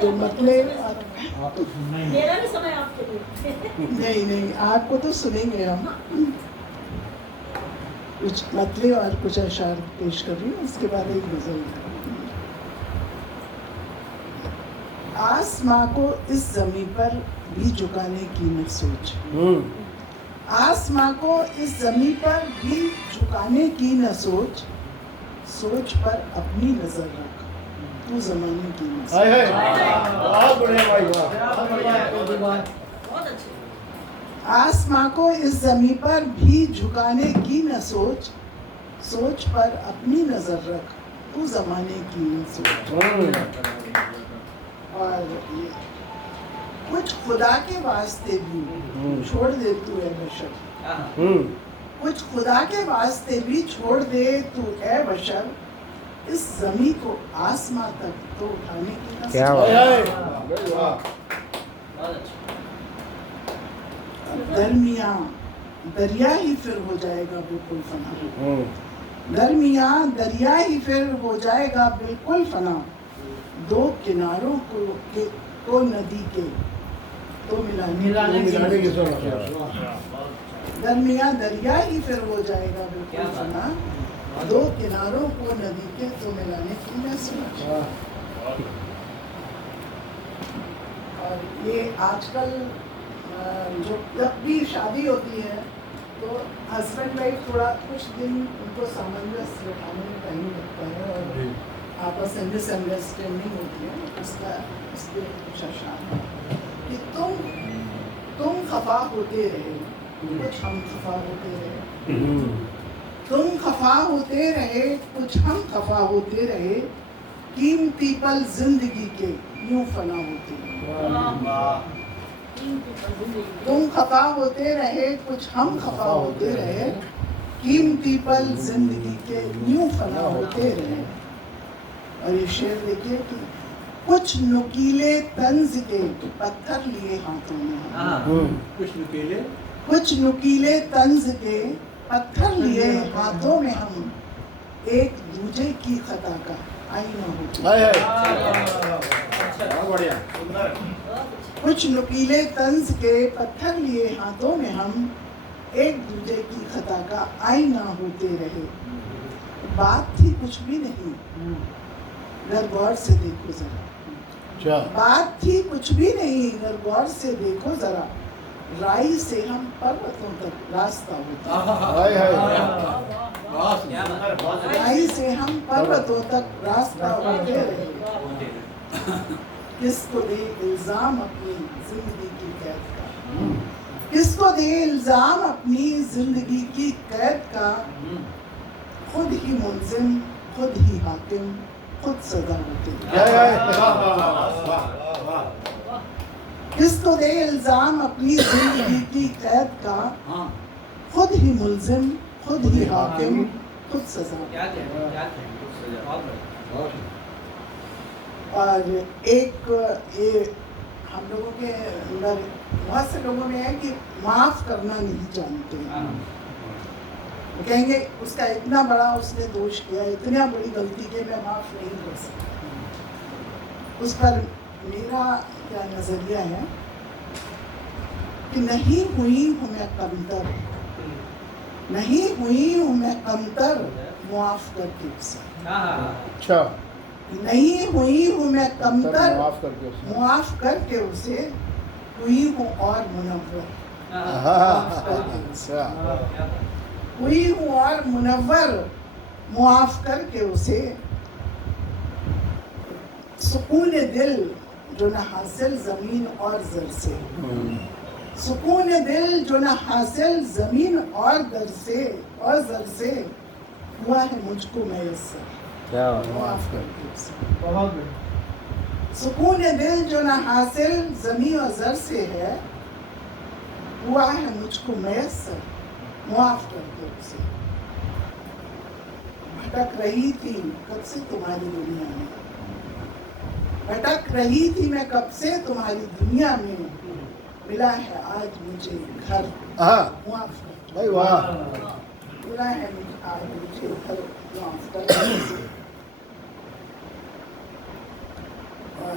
تو مطلب میرا بھی سمے آپ کے لیے نہیں آپ کو تو سنیں گے ہم. کچھ مطلب اور کچھ اشعار پیش کر رہی ہوں, اس کے بعد ایک غزل. آسماں کو اس زمین پر بھی جھکانے کی نہ سوچ, آسماں کو اس زمین پر بھی جھکانے کی نہ سوچ, سوچ پر اپنی نظر رکھ تو زمانے کی نہ سوچ. بہت اچھے. آسماں کو اس زمین پر بھی جھکانے کی نہ سوچ, سوچ پر اپنی نظر رکھ تو زمانے کی نہ سوچ. اور یہ کچھ خدا کے واسطے بھی چھوڑ دے تو اے بشر, کچھ خدا کے واسطے بھی چھوڑ دے تو اے بشر, اس زمین کو آسماں تک تو اٹھانے کی نہ سوچ. درمیاں دریا ہی پھر ہو جائے گا بالکل فنا, درمیاں دریا ہی پھر ہو جائے گا بالکل فنا, دو کناروں کو ندی کے تو ملانے کی درمیاں دریا ہی پھر ہو جائے گا بالکل فنا, دو کناروں کو ندی کے تو ملانے کی نہ سوچ. اور یہ آج کل جو جب بھی شادی ہوتی ہے تو ہسبینڈ وائف تھوڑا کچھ دن ان کو سامنجس بٹھانے میں ٹائم لگتا ہے اور آپس میں مس انڈرسٹینڈنگ ہوتی ہے. اس کے کچھ اشعار ہیں کہ تم خفا ہوتے رہے کچھ ہم خفا ہوتے رہے, تم خفا ہوتے رہے کچھ ہم خفا ہوتے رہے, قیمتی پل زندگی کے یوں فنا ہوتے رہے. تم خفا ہوتے رہے کچھ ہم خفا ہوتے رہے, قیمتی پل زندگی کے یوں فنا ہوتے رہے. اور یہ شعر دیکھیے کہ کچھ نکیلے طنز کے پتھر لیے ہاتھوں میں, کچھ نکیلے طنز کے پتھر لیے ہاتھوں میں ہم, ایک دوجے کی خطا کا آئینہ ہوتے. کچھ نکیلے طنز کے پتھر لیے ہاتھوں میں ہم, ایک دوجے کی خطا کا آئینہ ہوتے رہے. بات تھی کچھ بھی نہیں گر غور سے دیکھو ذرا, بات تھی کچھ بھی نہیں گر غور سے دیکھو ذرا, رائی سے ہم پروتوں تک راستہ ہوتے, رائی سے ہم پروتوں تک راستہ ہوتے رہے. کس کو دے الزام اپنی زندگی کی قید کا, کس کو دے الزام اپنی زندگی کی قید کا, خود ہی ملزم خود ہی حاکم خود سزا ہوتے. کس کو دے الزام اپنی زندگی کی قید کا, خود ہی ملزم خود ہی حاکم خود سزا. اور ایک یہ ہم لوگوں کے اندر بہت سے لوگوں میں ہے کہ معاف کرنا نہیں جانتے ہیں. وہ کہیں گے اس کا اتنا بڑا اس نے دوش کیا, اتنا بڑی غلطی کہ میں معاف نہیں کر سکتا. اس پر میرا کیا نظریہ ہے کہ نہیں ہوئی ہوں میں کمتر, نہیں ہوئی ہوں میں کمتر معاف کر کے اسے. اچھا, نہیں ہوئی ہوں میں کمتر معاف کر کے اسے, ہوئی ہوں اور منور ہوئی ہوں اور منور معاف کر کے اسے. سکون دل جو نہ حاصل زمین اور زر سے, سکون دل جو نہ حاصل زمین اور در سے اور زر سے, ہوا ہے مجھ کو میسر معاف کر کے اسے. سکون دل جو نہ حاصل زمین اور زر سے ہے, ہوا ہے مجھ کو میسر معاف کر کے اسے. بھٹک رہی تھی کب سے تمہاری دنیا میں, بھٹک رہی تھی میں کب سے تمہاری دنیا میں, ملا ہے آج مجھے گھر معاف کر کے. ملا ہے آج مجھے گھر معاف کر کے. اور